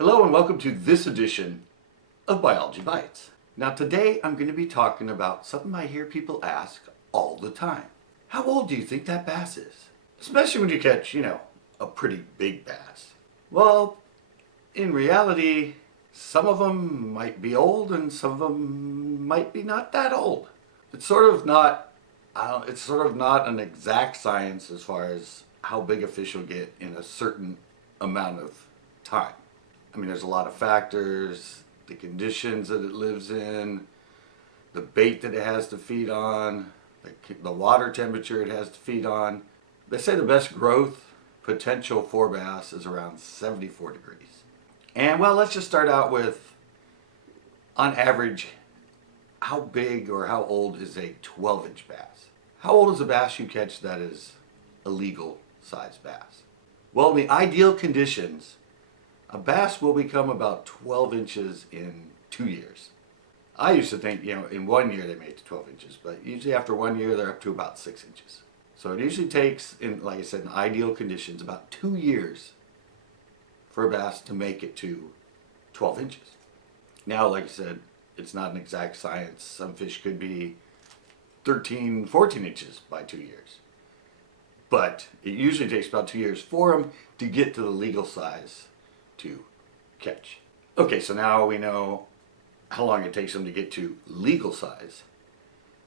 Hello and welcome to this edition of Biology Bites. Now today I'm going to be talking about something I hear people ask all the time. How old do you think that bass is? Especially when you catch, a pretty big bass. Well, in reality, some of them might be old and some of them might be not that old. It's sort of not an exact science as far as how big a fish will get in a certain amount of time. I mean, there's a lot of factors, the conditions that it lives in, the bait that it has to feed on, the water temperature it has to feed on. They say the best growth potential for bass is around 74 degrees. And well, let's just start out with, on average, how big or how old is a 12-inch bass? How old is a bass you catch that is a legal size bass? Well, in the ideal conditions, a bass will become about 12 inches in 2 years. I used to think, in 1 year they made it to 12 inches, but usually after 1 year they're up to about 6 inches. So it usually takes, like I said, in ideal conditions, about 2 years for a bass to make it to 12 inches. Now, like I said, it's not an exact science. Some fish could be 13, 14 inches by 2 years. But it usually takes about 2 years for them to get to the legal size to catch. Okay, so now we know how long it takes them to get to legal size.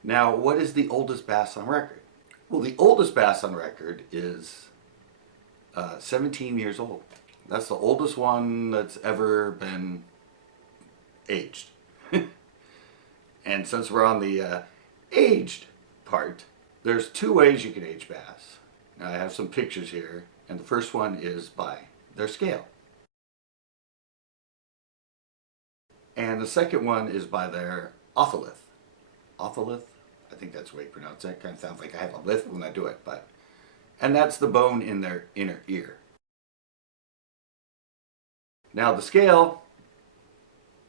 Now, what is the oldest bass on record? Well, the oldest bass on record is 17 years old. That's the oldest one that's ever been aged. And since we're on the aged part, there's two ways you can age bass. Now, I have some pictures here, and the first one is by their scale. And the second one is by their otolith. Otolith? I think that's the way you pronounce that. Kind of sounds like I have a lisp when I do it, and that's the bone in their inner ear. Now the scale,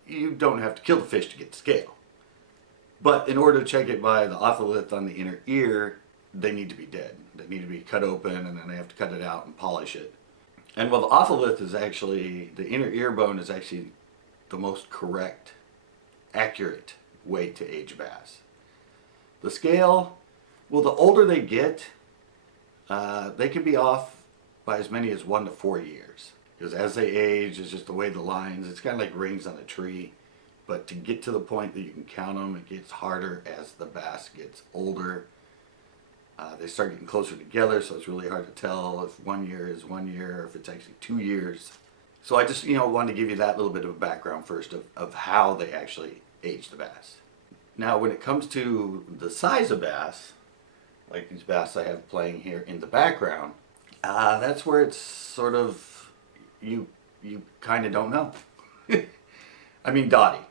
you don't have to kill the fish to get the scale. But in order to check it by the otolith on the inner ear, they need to be dead. They need to be cut open, and then they have to cut it out and polish it. And well, the otolith is actually, the inner ear bone is actually the most correct, accurate way to age bass. The scale, well, the older they get, they can be off by as many as 1 to 4 years. Because as they age, it's just the way the lines, it's kind of like rings on a tree. But to get to the point that you can count them, it gets harder as the bass gets older. They start getting closer together, so it's really hard to tell if 1 year is 1 year or if it's actually 2 years. So I just, wanted to give you that little bit of a background first of how they actually age the bass. Now, when it comes to the size of bass, like these bass I have playing here in the background, that's where it's sort of, you kind of don't know. I mean, Dottie.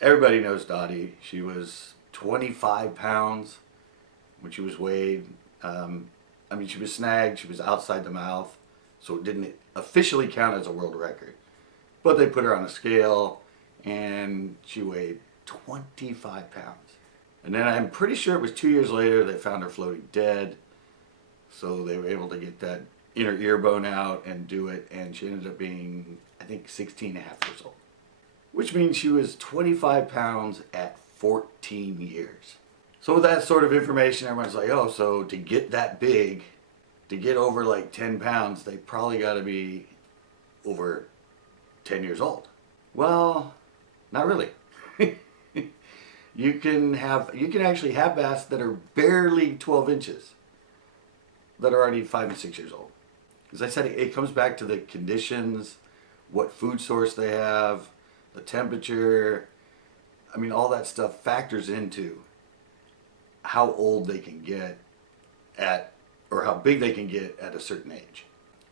Everybody knows Dottie. She was 25 pounds when she was weighed. She was snagged. She was outside the mouth. So it didn't officially count as a world record. But they put her on a scale and she weighed 25 pounds. And then I'm pretty sure it was 2 years later they found her floating dead. So they were able to get that inner ear bone out and do it, and she ended up being, I think, 16 and a half years old. Which means she was 25 pounds at 14 years. So with that sort of information, everyone's like, oh, so to get that big, to get over like 10 pounds, they probably got to be over 10 years old. Well, not really. You can actually have bass that are barely 12 inches that are already 5 and 6 years old. As I said, it comes back to the conditions, what food source they have, the temperature. I mean, all that stuff factors into how old they can get at, or how big they can get at a certain age.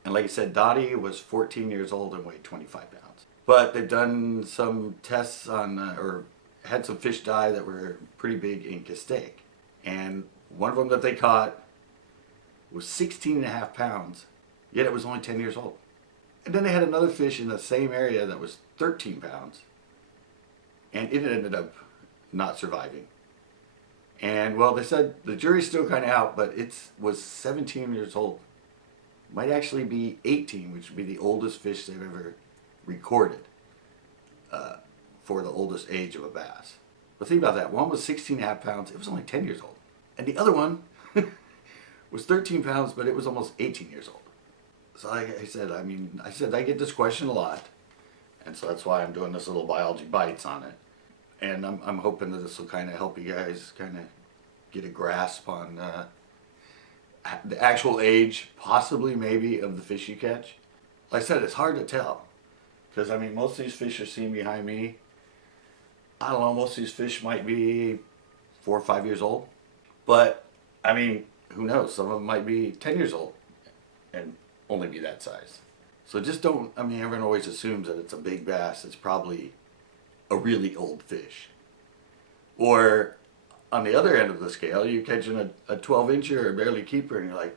And like I said, Dottie was 14 years old and weighed 25 pounds. But they've done some tests on, or had some fish die that were pretty big in Castaic. And one of them that they caught was 16 and a half pounds, yet it was only 10 years old. And then they had another fish in the same area that was 13 pounds, and it ended up not surviving. And well, they said the jury's still kind of out, but it was 17 years old. Might actually be 18, which would be the oldest fish they've ever recorded for the oldest age of a bass. But think about that. One was 16 and a half pounds. It was only 10 years old. And the other one was 13 pounds, but it was almost 18 years old. So like I said, I get this question a lot. And so that's why I'm doing this little biology bites on it. And I'm hoping that this will kind of help you guys kind of get a grasp on the actual age, possibly maybe, of the fish you catch. Like I said, it's hard to tell. Because, most of these fish are seen behind me. I don't know, most of these fish might be 4 or 5 years old. But, who knows? Some of them might be 10 years old and only be that size. So just don't, everyone always assumes that it's a big bass. It's probably a really old fish. Or, on the other end of the scale, you're catching a 12-incher or a barely keeper and you're like,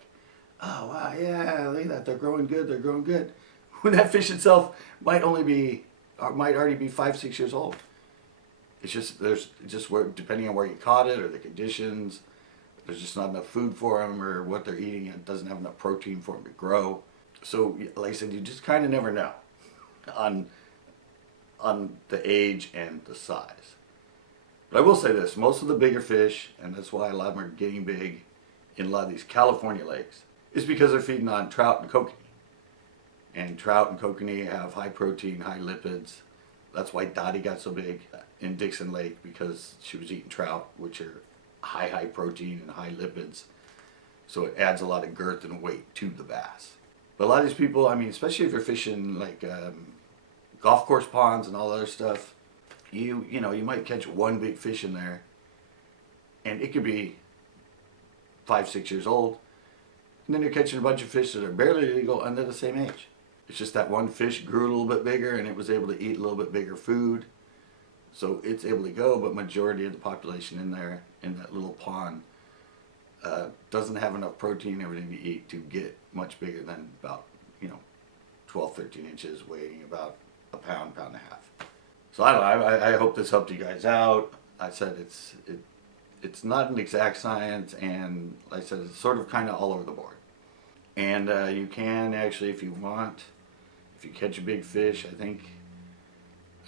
oh wow, yeah, look at that, they're growing good. When that fish itself might already be 5, 6 years old. It's just where, depending on where you caught it or the conditions, there's just not enough food for them or what they're eating. It doesn't have enough protein for them to grow. So, like I said, you just kind of never know on the age and the size. But I will say this, most of the bigger fish, and that's why a lot of them are getting big in a lot of these California lakes, is because they're feeding on trout and kokanee. And trout and kokanee have high protein, high lipids. That's why Dottie got so big in Dixon Lake, because she was eating trout, which are high protein and high lipids. So it adds a lot of girth and weight to the bass. But a lot of these people, especially if you're fishing like golf course ponds and all that other stuff, you might catch one big fish in there, and it could be 5, 6 years old, and then you're catching a bunch of fish that are barely legal under the same age. It's just that one fish grew a little bit bigger and it was able to eat a little bit bigger food, so it's able to go. But majority of the population in there, in that little pond, doesn't have enough protein and everything to eat to get much bigger than about 12, 13 inches, weighing about a pound and a half. So I don't know, I hope this helped you guys out. I said it's not an exact science, and like I said, it's sort of kind of all over the board. And you can actually, if you want, if you catch a big fish, I think,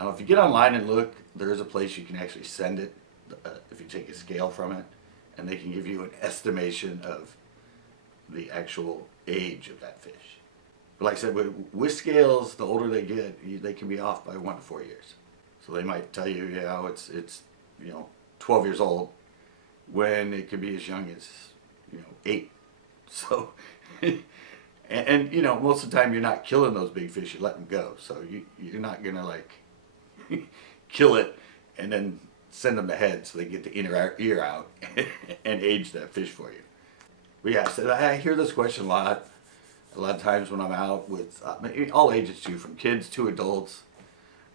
if you get online and look, there is a place you can actually send it, if you take a scale from it, and they can give you an estimation of the actual age of that fish. But like I said, with scales, the older they get, they can be off by 1 to 4 years. So they might tell you, it's 12 years old, when it could be as young as 8. So, and most of the time you're not killing those big fish, you let them go. So you're not gonna like kill it and then send them to head so they get the inner ear out and age that fish for you. But yeah, so I hear this question a lot of times when I'm out with all ages too, from kids to adults.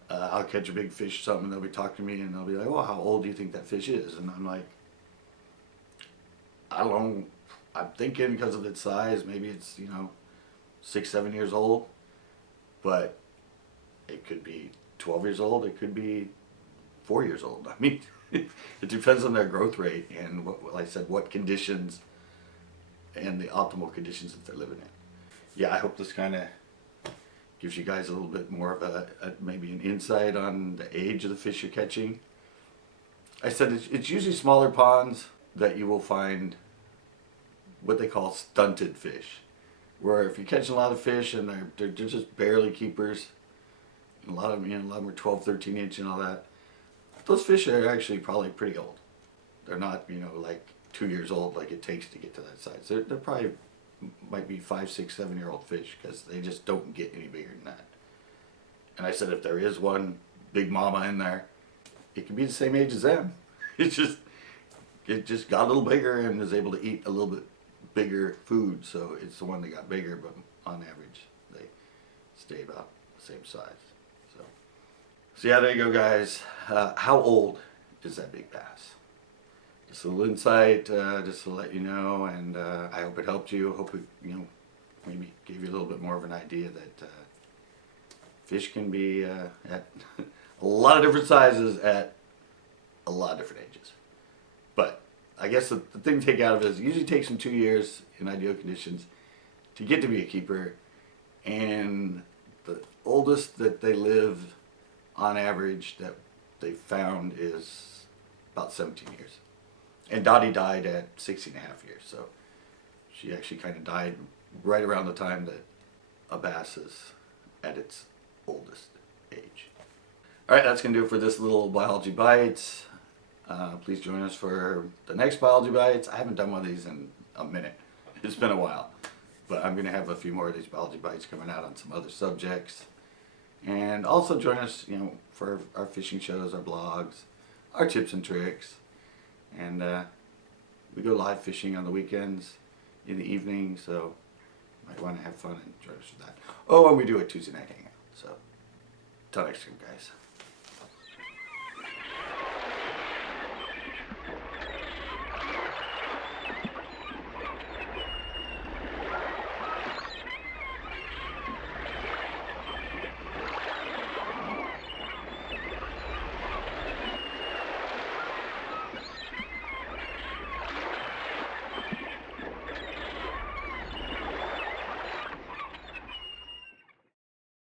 I'll catch a big fish or something, and they'll be talking to me and they'll be like, well, how old do you think that fish is? And I'm like, I don't know. I'm thinking because of its size, maybe it's 6, 7 years old, but it could be 12 years old. It could be 4 years old. It depends on their growth rate and like I said, what conditions and the optimal conditions that they're living in. Yeah, I hope this kind of gives you guys a little bit more of maybe an insight on the age of the fish you're catching. I said it's usually smaller ponds that you will find what they call stunted fish, where if you catch a lot of fish and they're just barely keepers, and a lot of them are 12, 13 inch and all that, those fish are actually probably pretty old. They're not like 2 years old like it takes to get to that size. They're probably might be 5, 6, 7 year old fish, because they just don't get any bigger than that. And I said if there is one big mama in there, it can be the same age as them. It just got a little bigger and was able to eat a little bit bigger food, so it's the one that got bigger, but on average they stay about the same size. So yeah, there you go, guys. How old is that big bass? Just a little insight, just to let you know, and I hope it helped you. Hope it maybe gave you a little bit more of an idea that fish can be at a lot of different sizes at a lot of different ages. But I guess the thing to take out of it is it usually takes them 2 years in ideal conditions to get to be a keeper, and The oldest that they live on average that they found is about 17 years. And Dottie died at 16 and a half years, so she actually kind of died right around the time that a bass is at its oldest age. Alright, that's going to do it for this little Biology Bites. Please join us for the next Biology Bites. I haven't done one of these in a minute. It's been a while. But I'm going to have a few more of these Biology Bites coming out on some other subjects. And also join us, for our fishing shows, our blogs, our tips and tricks. And we go live fishing on the weekends in the evening, so you might want to have fun and join us for that. Oh, and we do a Tuesday night hangout. So, till next time, guys.